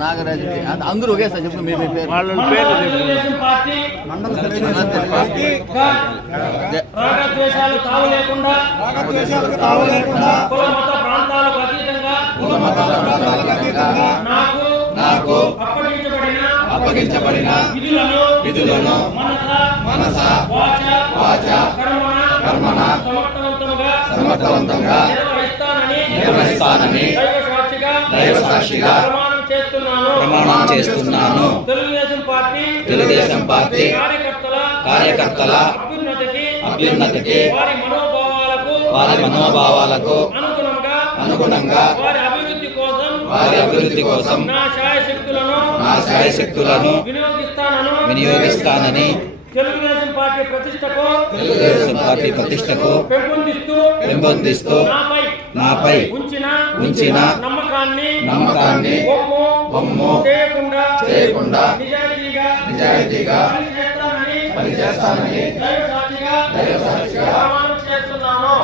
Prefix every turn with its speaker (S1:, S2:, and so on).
S1: నాగరాజు అందరూ okay sir చెప్పు మీ పేరు.
S2: నాకు అప్పగించబడిన విధులను మనస వాచ కర్మణ సమర్థవంతంగా నిర్వహిస్తానని దైవ సాక్షిగా ప్రమాణం చేస్తున్నాను. తెలుగుదేశం పార్టీ
S3: తెలుగుదేశం పార్టీ
S2: కార్యకర్తల అభ్యున్నతికి వారి మనోభావాలకు
S3: వారి మనోభావాలకు
S2: అనుగుణంగా
S3: అనుగుణంగా
S2: వారి అభివృద్ధి కోసం
S3: వారి అభివృద్ధి కోసం
S2: నా శాయశక్తులను
S3: నా శాయశక్తులను
S2: వినియోగిస్తానను
S3: వినియోగిస్తానని
S2: తెలుగుదేశం పార్టీ ప్రతిష్టకు
S3: తెలుగుదేశం పార్టీ ప్రతిష్టకు
S2: పెంపొందిస్తూ
S3: పెంపొందిస్తూ
S2: నాపై
S3: నాపై
S2: ఉంచిన
S3: ఉంచిన
S2: నమ్మకాన్ని
S3: నమ్మకాన్ని
S2: ఒమ్ము
S3: ఒమ్ము
S2: చేయకుండా
S3: చేయకుండా
S2: నిజాయితీగా
S3: నిజాయితీగా
S2: పనిచేస్తానని దైవ సాక్షిగా
S3: దైవ సాక్షిగా
S2: చేస్తున్నాను.